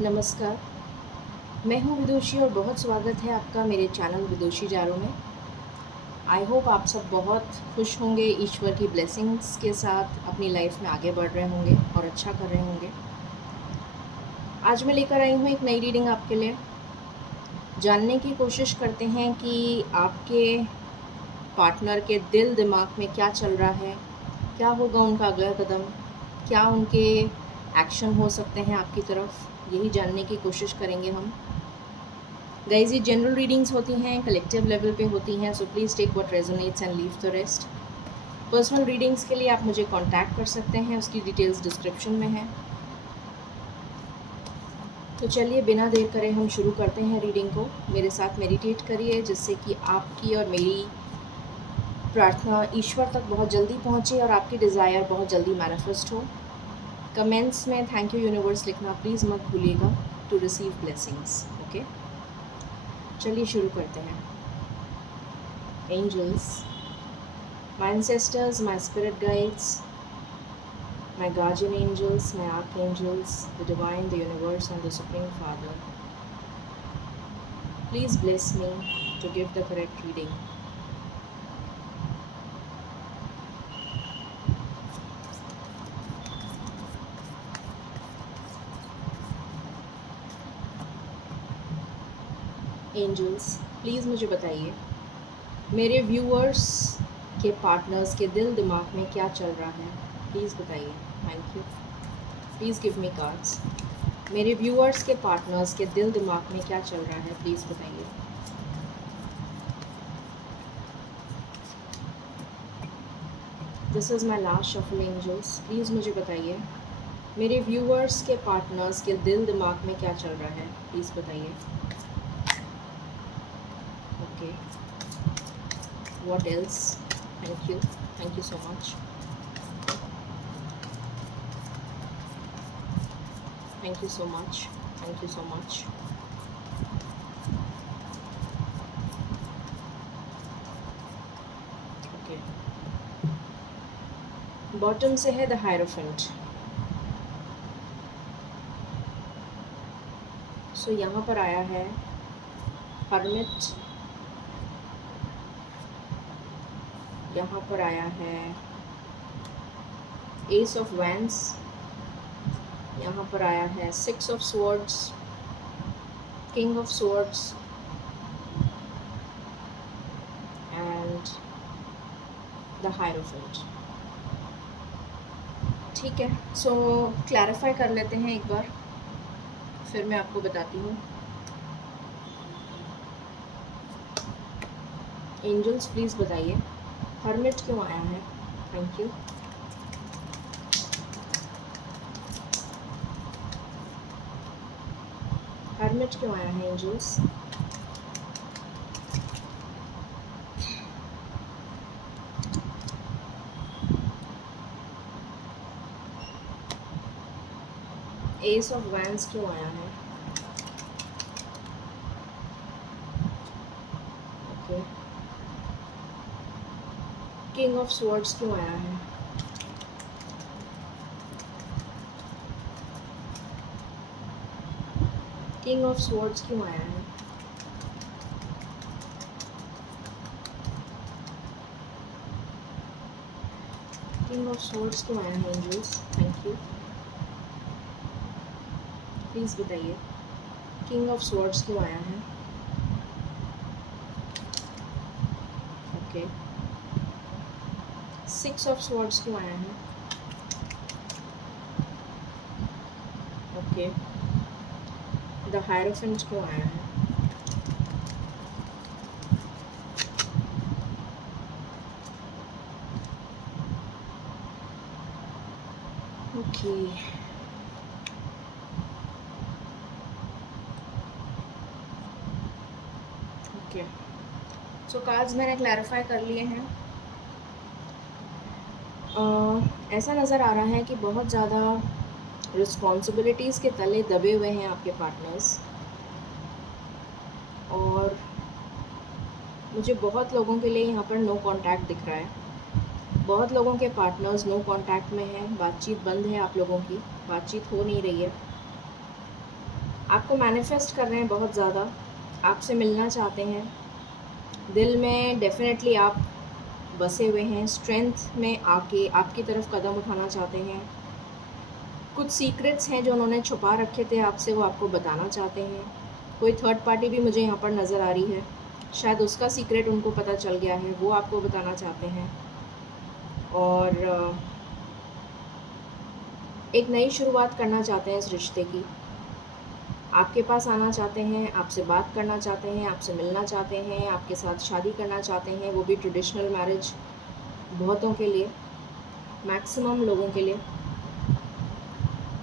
नमस्कार, मैं हूँ विदुषी और बहुत स्वागत है आपका मेरे चैनल विदुषी जारों में। आई होप आप सब बहुत खुश होंगे, ईश्वर की ब्लेसिंग्स के साथ अपनी लाइफ में आगे बढ़ रहे होंगे और अच्छा कर रहे होंगे। आज मैं लेकर आई हूँ एक नई रीडिंग आपके लिए। जानने की कोशिश करते हैं कि आपके पार्टनर के दिल दिमाग में क्या चल रहा है, क्या होगा उनका अगला कदम, क्या उनके एक्शन हो सकते हैं आपकी तरफ, यही जानने की कोशिश करेंगे हम। गाइज ये जनरल रीडिंग्स होती हैं, कलेक्टिव लेवल पे होती हैं, so please take what resonates and leave the rest. Personal readings के लिए आप मुझे कांटेक्ट कर सकते हैं, उसकी डिटेल्स डिस्क्रिप्शन में है। तो चलिए बिना देर करे हम शुरू करते हैं रीडिंग को। मेरे साथ मेडिटेट करिए जिससे कि आपकी और मेरी प्रार्थना ईश्वर तक बहुत जल्दी पहुँचे और आपकी डिज़ायर बहुत जल्दी मैनिफेस्ट हो। कमेंट्स में थैंक यू यूनिवर्स लिखना प्लीज़ मत भूलिएगा टू रिसीव ब्लेसिंग्स। ओके, चलिए शुरू करते हैं। Angels, my ancestors, my spirit guides, my guardian angels, my archangels, the divine, the universe, and the Supreme Father, please bless me to give the correct reading. Angels, please मुझे बताइए मेरे viewers के partners के दिल दिमाग में क्या चल रहा है। प्लीज़ बताइए, thank you. Please give me cards. मेरे व्यूअर्स के पार्टनर्स के दिल दिमाग में क्या चल रहा है, प्लीज़ बताइए। This is my last shuffle angels, please मुझे बताइए मेरे व्यूअर्स के पार्टनर्स के दिल दिमाग में क्या चल रहा है, प्लीज़ बताइए। Okay, what else? Thank you so much. Thank you so much, thank you so much. Okay, bottom से है द हायरोफेंट। सो यहाँ पर आया है हर्मिट, यहाँ पर आया है एस ऑफ वैंड्स, यहाँ पर आया है six of swords, king of swords and the hierophant. ठीक है, सो क्लैरिफाई कर लेते हैं एक बार, फिर मैं आपको बताती हूँ। एंजल्स प्लीज़ बताइए हर्मिट क्यों आया है। Thank you. हर्मिट क्यों आया है एंजल्स। एस ऑफ वैंड्स क्यों आया है। ओके, किंग ऑफ स्वॉर्ड्स क्यों आया है। किंग ऑफ स्वॉर्ड्स क्यों आया है। किंग ऑफ स्वॉर्ड्स क्यों आया है एंजल्स। थैंक यू, प्लीज़ बताइए किंग ऑफ स्वॉर्ड्स क्यों आया है। ओके, सिक्स ऑफ स्वॉर्ड्स क्यों आया है। ओके, द हायरोफेंट क्यों आया है। ओके, ओके, सो कार्ड्स मैंने क्लैरिफाई कर लिए हैं। ऐसा नज़र आ रहा है कि बहुत ज़्यादा रिस्पॉन्सिबिलिटीज़ के तले दबे हुए हैं आपके पार्टनर्स, और मुझे बहुत लोगों के लिए यहाँ पर नो कांटेक्ट दिख रहा है। बहुत लोगों के पार्टनर्स नो कांटेक्ट में हैं, बातचीत बंद है, आप लोगों की बातचीत हो नहीं रही है। आपको मैनिफेस्ट कर रहे हैं बहुत ज़्यादा, आपसे मिलना चाहते हैं, दिल में डेफ़िनेटली आप बसे हुए हैं, स्ट्रेंथ में आके आपकी तरफ कदम उठाना चाहते हैं। कुछ सीक्रेट्स हैं जो उन्होंने छुपा रखे थे आपसे, वो आपको बताना चाहते हैं। कोई थर्ड पार्टी भी मुझे यहाँ पर नज़र आ रही है, शायद उसका सीक्रेट उनको पता चल गया है, वो आपको बताना चाहते हैं। और एक नई शुरुआत करना चाहते हैं इस रिश्ते की। आपके पास आना चाहते हैं, आपसे बात करना चाहते हैं, आपसे मिलना चाहते हैं, आपके साथ शादी करना चाहते हैं, वो भी ट्रेडिशनल मैरिज बहुतों के लिए, मैक्सिमम लोगों के लिए।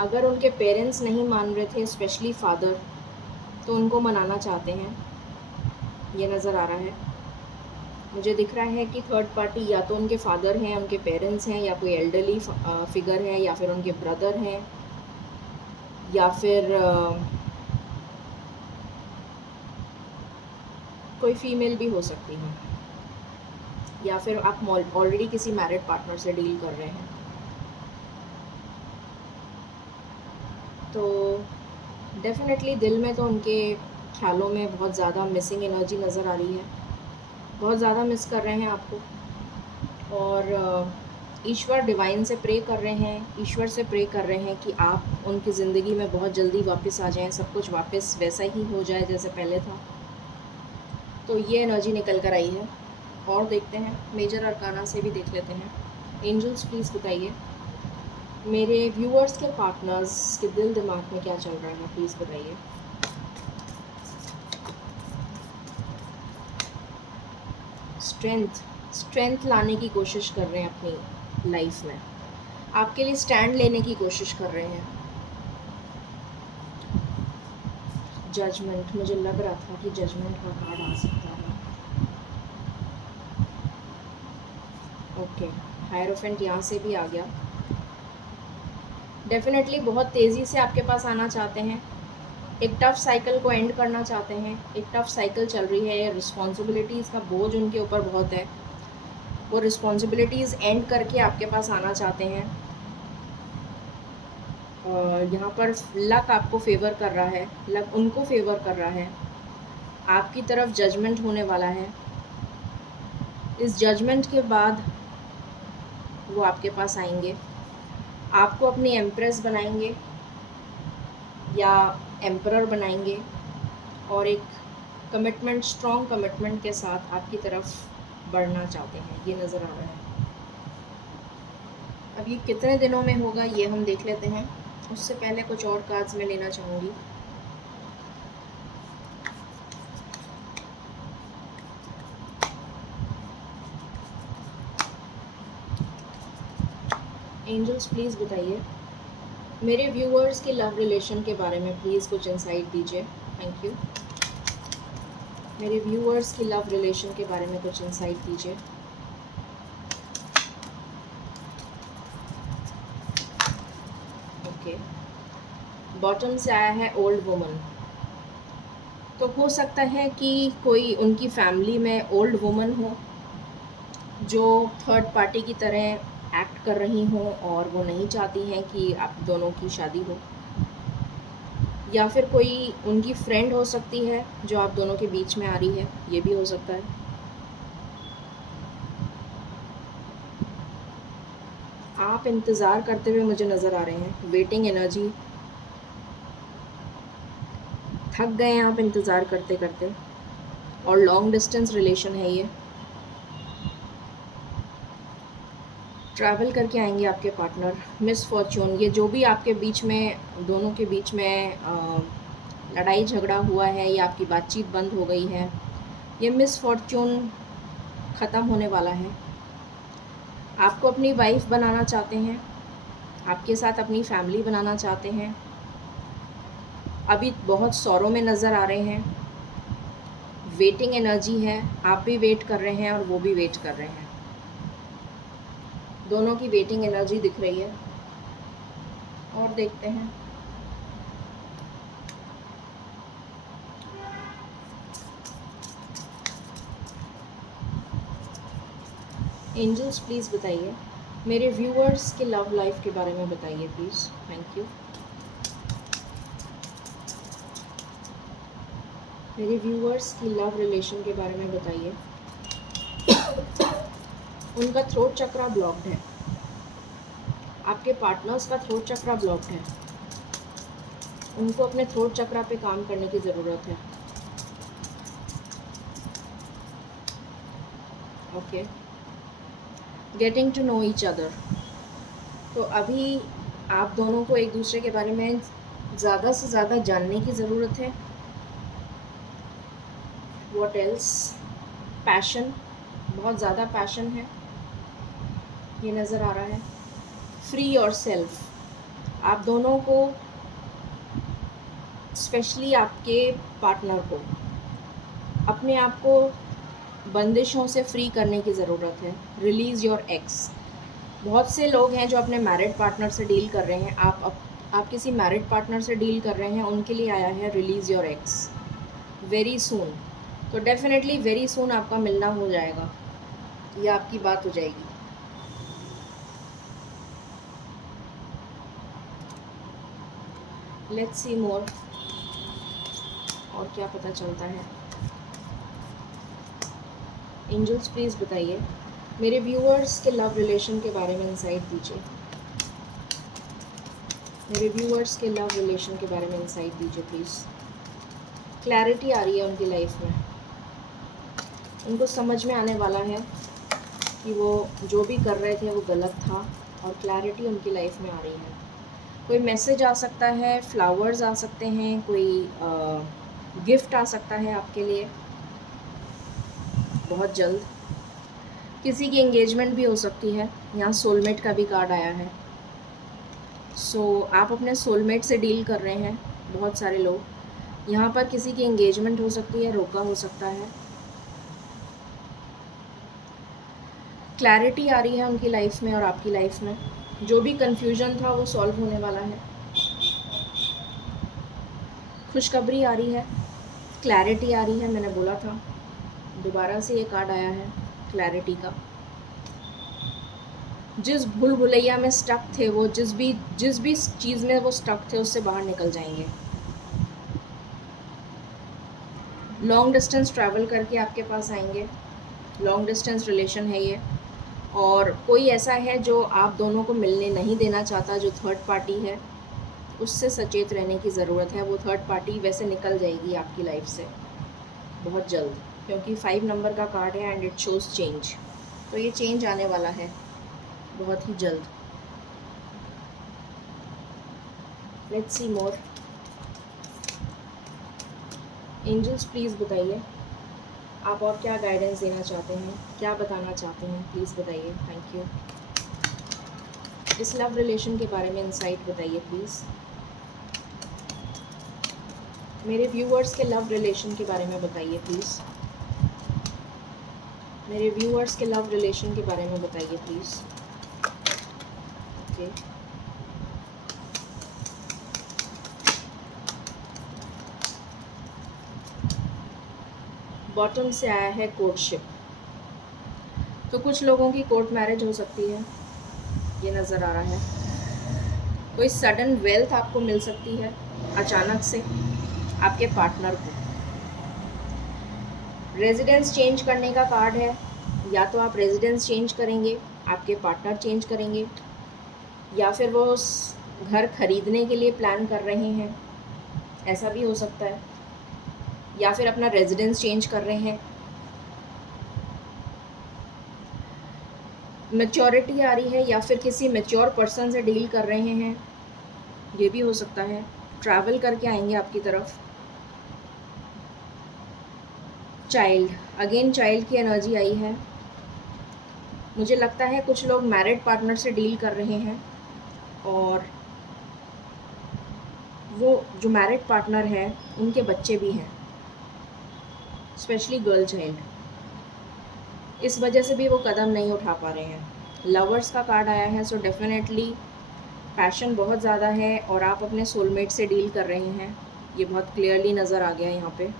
अगर उनके पेरेंट्स नहीं मान रहे थे, स्पेशली फादर, तो उनको मनाना चाहते हैं, ये नज़र आ रहा है। मुझे दिख रहा है कि थर्ड पार्टी या तो उनके फादर हैं, उनके पेरेंट्स हैं, या कोई एल्डरली फिगर है, या फिर उनके ब्रदर हैं, या फिर कोई फीमेल भी हो सकती है, या फिर आप ऑलरेडी किसी मैरिड पार्टनर से डील कर रहे हैं। तो डेफ़िनेटली दिल में तो उनके ख़्यालों में बहुत ज़्यादा मिसिंग एनर्जी नज़र आ रही है, बहुत ज़्यादा मिस कर रहे हैं आपको। और ईश्वर डिवाइन से प्रे कर रहे हैं, ईश्वर से प्रे कर रहे हैं कि आप उनकी ज़िंदगी में बहुत जल्दी वापस आ जाएं, सब कुछ वापस वैसा ही हो जाए जैसे पहले था। तो ये एनर्जी निकल कर आई है। और देखते हैं, मेजर अरकाना से भी देख लेते हैं। एंजल्स प्लीज़ बताइए मेरे व्यूअर्स के पार्टनर्स के दिल दिमाग में क्या चल रहा है, प्लीज़ बताइए। स्ट्रेंथ लाने की कोशिश कर रहे हैं अपनी लाइफ में, आपके लिए स्टैंड लेने की कोशिश कर रहे हैं। जजमेंट, मुझे लग रहा था कि जजमेंट का कार्ड आ सकता है। ओके, हायरोफेंट यहाँ से भी आ गया। डेफिनेटली बहुत तेज़ी से आपके पास आना चाहते हैं, एक टफ़ साइकिल को एंड करना चाहते हैं। एक टफ़ साइकिल चल रही है, रिस्पॉन्सिबिलिटीज़ का बोझ उनके ऊपर बहुत है, वो रिस्पॉन्सिबिलिटीज़ एंड करके आपके पास आना चाहते हैं। और यहाँ पर लक आपको फेवर कर रहा है, लक उनको फेवर कर रहा है, आपकी तरफ जजमेंट होने वाला है। इस जजमेंट के बाद वो आपके पास आएंगे, आपको अपनी एम्प्रेस बनाएंगे या एम्परर बनाएंगे, और एक कमिटमेंट, स्ट्रॉन्ग कमिटमेंट के साथ आपकी तरफ बढ़ना चाहते हैं, ये नज़र आ रहा है। अब ये कितने दिनों में होगा ये हम देख लेते हैं, उससे पहले कुछ और कार्ड्स मैं लेना चाहूँगी। एंजल्स प्लीज़ बताइए मेरे व्यूअर्स के लव रिलेशन के बारे में, प्लीज़ कुछ इंसाइट दीजिए। Thank you. मेरे व्यूअर्स की लव रिलेशन के बारे में कुछ इंसाइट दीजिए। ओके, बॉटम से आया है ओल्ड वुमन। तो हो सकता है कि कोई उनकी फैमिली में ओल्ड वुमन हो जो थर्ड पार्टी की तरह एक्ट कर रही हों, और वो नहीं चाहती हैं कि आप दोनों की शादी हो। या फिर कोई उनकी फ्रेंड हो सकती है जो आप दोनों के बीच में आ रही है, ये भी हो सकता है। आप इंतज़ार करते हुए मुझे नज़र आ रहे हैं, वेटिंग एनर्जी, थक गए हैं आप इंतज़ार करते करते, और लॉन्ग डिस्टेंस रिलेशन है ये। ट्रैवल करके आएंगे आपके पार्टनर, मिस फॉर्च्यून, ये जो भी आपके बीच में, दोनों के बीच में लड़ाई झगड़ा हुआ है या आपकी बातचीत बंद हो गई है, ये मिस फॉर्च्यून ख़त्म होने वाला है। आपको अपनी वाइफ बनाना चाहते हैं, आपके साथ अपनी फैमिली बनाना चाहते हैं। अभी बहुत सौरों में नज़र आ रहे हैं, वेटिंग एनर्जी है, आप भी वेट कर रहे हैं और वो भी वेट कर रहे हैं, दोनों की वेटिंग एनर्जी दिख रही है। और देखते हैं, एंजल्स प्लीज़ बताइए मेरे व्यूअर्स के लव लाइफ के बारे में बताइए प्लीज़। Thank you. मेरे व्यूअर्स की लव रिलेशन के बारे में बताइए। उनका थ्रोट चक्रा ब्लॉक्ड है। आपके पार्टनर्स का थ्रोट चक्रा ब्लॉक्ड है। उनको अपने थ्रोट चक्रा पे काम करने की ज़रूरत है। Okay, getting to know each other. तो अभी आप दोनों को एक दूसरे के बारे में ज़्यादा से ज़्यादा जानने की ज़रूरत है। What else? पैशन, बहुत ज़्यादा पैशन है, ये नज़र आ रहा है। फ्री योर सेल्फ, आप दोनों को, स्पेशली आपके पार्टनर को, अपने आप को बंदिशों से फ्री करने की ज़रूरत है। Release your x. बहुत से लोग हैं जो अपने मैरिड पार्टनर से डील कर रहे हैं। आप किसी मैरिड पार्टनर से डील कर रहे हैं, उनके लिए आया है release your x very soon. तो डेफिनेटली वेरी सून आपका मिलना हो जाएगा या आपकी बात हो जाएगी। लेट्स सी मोर, और क्या पता चलता है। एंजल्स प्लीज़ बताइए, मेरे व्यूअर्स के लव रिलेशन के बारे में इंसाइट दीजिए। मेरे व्यूअर्स के लव रिलेशन के बारे में इंसाइट दीजिए प्लीज़। क्लैरिटी आ रही है उनकी लाइफ में। उनको समझ में आने वाला है कि वो जो भी कर रहे थे वो गलत था, और क्लैरिटी उनकी लाइफ में आ रही है। कोई मैसेज आ सकता है, फ्लावर्स आ सकते हैं, कोई गिफ्ट आ सकता है आपके लिए बहुत जल्द। किसी की एंगेजमेंट भी हो सकती है। यहाँ सोलमेट का भी कार्ड आया है। आप अपने सोलमेट से डील कर रहे हैं, बहुत सारे लोग। यहाँ पर किसी की एंगेजमेंट हो सकती है, रोका हो सकता है। क्लैरिटी आ रही है उनकी लाइफ में और आपकी लाइफ में। जो भी कन्फ्यूजन था वो सॉल्व होने वाला है। खुशखबरी आ रही है, क्लैरिटी आ रही है। मैंने बोला था, दोबारा से ये कार्ड आया है क्लैरिटी का। जिस भूल भुलैया में स्टक थे वो, जिस भी चीज़ में वो स्टक थे, उससे बाहर निकल जाएंगे। लॉन्ग डिस्टेंस ट्रैवल करके आपके पास आएंगे। लॉन्ग डिस्टेंस रिलेशन है ये, और कोई ऐसा है जो आप दोनों को मिलने नहीं देना चाहता, जो थर्ड पार्टी है, उससे सचेत रहने की ज़रूरत है। वो थर्ड पार्टी वैसे निकल जाएगी आपकी लाइफ से बहुत जल्द, क्योंकि 5 नंबर का कार्ड है एंड इट शोज़ चेंज। तो ये चेंज आने वाला है बहुत ही जल्द। Let's see more. Angels please बताइए, आप और क्या गाइडेंस देना चाहते हैं, क्या बताना चाहते हैं, प्लीज़ बताइए। Thank you. इस लव रिलेशन के बारे में इंसाइट बताइए प्लीज़। मेरे व्यूअर्स के लव रिलेशन के बारे में बताइए प्लीज़। मेरे व्यूअर्स के लव रिलेशन के बारे में बताइए प्लीज़। ओके, बॉटम से आया है कोर्टशिप। तो कुछ लोगों की कोर्ट मैरिज हो सकती है, ये नज़र आ रहा है। कोई सडन वेल्थ आपको मिल सकती है अचानक से आपके पार्टनर को। रेजिडेंस चेंज करने का कार्ड है। या तो आप रेजिडेंस चेंज करेंगे, आपके पार्टनर चेंज करेंगे, या फिर वो उस घर खरीदने के लिए प्लान कर रहे हैं, ऐसा भी हो सकता है। या फिर अपना रेजिडेंस चेंज कर रहे हैं। मैच्योरिटी आ रही है, या फिर किसी मैच्योर पर्सन से डील कर रहे हैं, ये भी हो सकता है। ट्रैवल करके आएंगे आपकी तरफ। चाइल्ड, अगेन चाइल्ड की एनर्जी आई है। मुझे लगता है कुछ लोग मैरिड पार्टनर से डील कर रहे हैं, और वो जो मैरिड पार्टनर है उनके बच्चे भी हैं, स्पेशली गर्ल चाइल्ड। इस वजह से भी वो कदम नहीं उठा पा रहे हैं। लवर्स का कार्ड आया है, सो डेफिनेटली पैशन बहुत ज़्यादा है, और आप अपने सोलमेट से डील कर रहे हैं, ये बहुत क्लियरली नज़र आ गया यहाँ पे।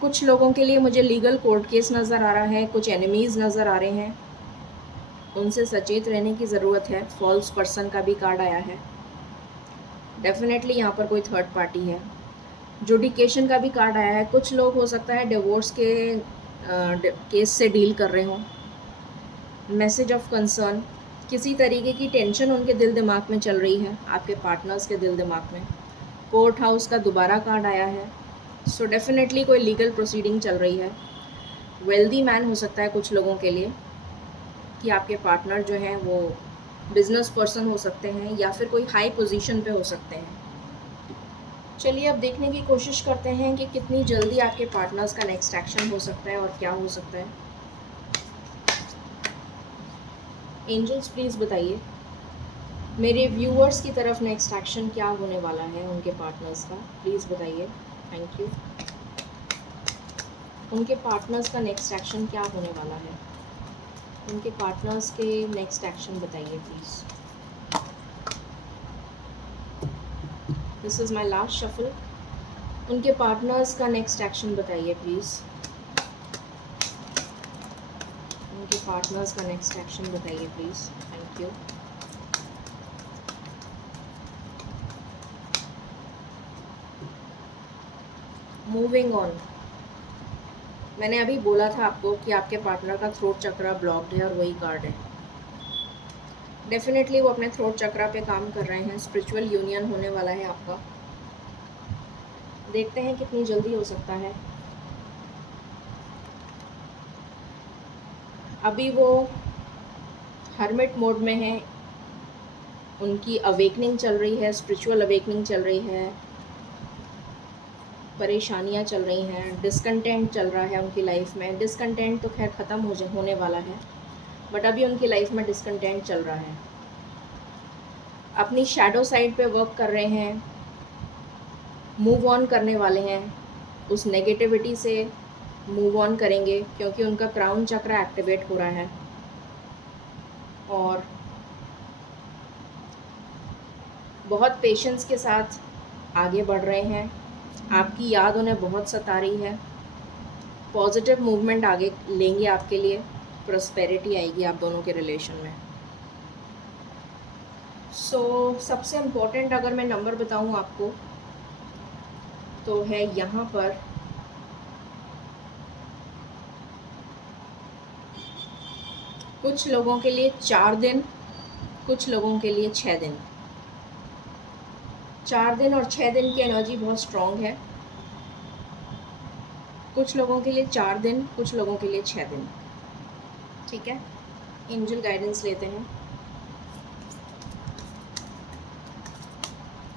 कुछ लोगों के लिए मुझे लीगल कोर्ट केस नज़र आ रहा है, कुछ एनिमीज़ नज़र आ रहे हैं, उनसे सचेत रहने की ज़रूरत है। फॉल्स पर्सन का भी कार्ड आया है। डेफिनेटली यहाँ पर कोई थर्ड पार्टी है। जुडिकेशन का भी कार्ड आया है। कुछ लोग हो सकता है डिवोर्स के केस से डील कर रहे हों। मैसेज ऑफ कंसर्न, किसी तरीके की टेंशन उनके दिल दिमाग में चल रही है, आपके पार्टनर्स के दिल दिमाग में। कोर्ट हाउस का दोबारा कार्ड आया है। सो डेफिनेटली कोई लीगल प्रोसीडिंग चल रही है। वेल्दी मैन हो सकता है कुछ लोगों के लिए, कि आपके पार्टनर जो हैं वो बिजनेस पर्सन हो सकते हैं या फिर कोई हाई पोजीशन पे हो सकते हैं। चलिए अब देखने की कोशिश करते हैं कि कितनी जल्दी आपके पार्टनर्स का नेक्स्ट एक्शन हो सकता है और क्या हो सकता है। एंजल्स प्लीज़ बताइए मेरे व्यूअर्स की तरफ नेक्स्ट एक्शन क्या होने वाला है उनके पार्टनर्स का, प्लीज़ बताइए। Thank you. उनके पार्टनर्स का नेक्स्ट एक्शन क्या होने वाला है, उनके पार्टनर्स के नेक्स्ट एक्शन बताइए please. This is my last shuffle. उनके पार्टनर्स का नेक्स्ट एक्शन बताइए प्लीज़। उनके पार्टनर्स का नेक्स्ट एक्शन बताइए please. Thank you. Moving on. मैंने अभी बोला था आपको कि आपके पार्टनर का थ्रोट चक्रा ब्लॉक्ड है और वही कार्ड है। डेफिनेटली वो अपने थ्रोट चक्रा पे काम कर रहे हैं। स्पिरिचुअल यूनियन होने वाला है आपका। देखते हैं कितनी जल्दी हो सकता है। अभी वो हर्मिट मोड में है, उनकी अवेकनिंग चल रही है, स्पिरिचुअल अवेकनिंग चल रही है, परेशानियां चल रही हैं, डिसकंटेंट चल रहा है उनकी लाइफ में। डिसकंटेंट तो खैर ख़त्म होने वाला है, बट अभी उनकी लाइफ में डिसकंटेंट चल रहा है। अपनी शैडो साइड पे वर्क कर रहे हैं, मूव ऑन करने वाले हैं, उस नेगेटिविटी से मूव ऑन करेंगे क्योंकि उनका क्राउन चक्र एक्टिवेट हो रहा है और बहुत पेशेंस के साथ आगे बढ़ रहे हैं। आपकी याद उन्हें बहुत सता रही है। पॉजिटिव मूवमेंट आगे लेंगे आपके लिए, प्रॉस्पेरिटी आएगी आप दोनों के रिलेशन में। सबसे इम्पोर्टेंट अगर मैं नंबर बताऊं आपको तो है यहाँ पर कुछ लोगों के लिए 4 दिन, कुछ लोगों के लिए 6 दिन। 4 दिन और 6 दिन की एनर्जी बहुत स्ट्रॉन्ग है। कुछ लोगों के लिए 4 दिन, कुछ लोगों के लिए 6 दिन। ठीक है, एंजल गाइडेंस लेते हैं।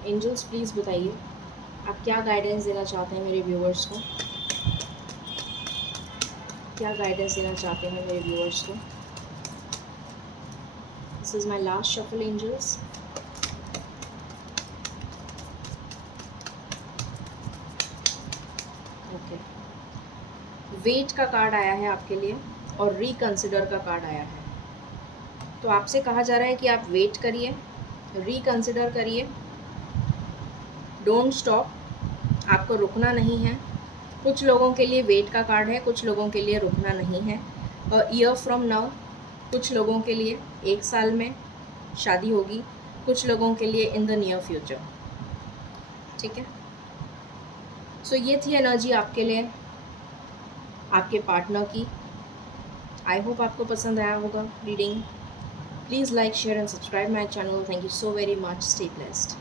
एंजल्स प्लीज़ बताइए आप क्या गाइडेंस देना चाहते हैं मेरे व्यूअर्स को, क्या गाइडेंस देना चाहते हैं मेरे व्यूअर्स को। This is my last shuffle angels. Okay, wait का कार्ड आया है आपके लिए और रिकंसिडर का कार्ड आया है। तो आपसे कहा जा रहा है कि आप वेट करिए, रिकंसिडर करिए, डोंट स्टॉप, आपको रुकना नहीं है। कुछ लोगों के लिए वेट का कार्ड है, कुछ लोगों के लिए रुकना नहीं है। ईयर फ्रॉम नाउ, कुछ लोगों के लिए 1 साल में शादी होगी, कुछ लोगों के लिए इन द नियर फ्यूचर। ठीक है, सो ये थी एनर्जी आपके लिए, आपके पार्टनर की। आई होप आपको पसंद आया होगा reading. Please like, share and subscribe my channel. Thank you so very much. Stay blessed.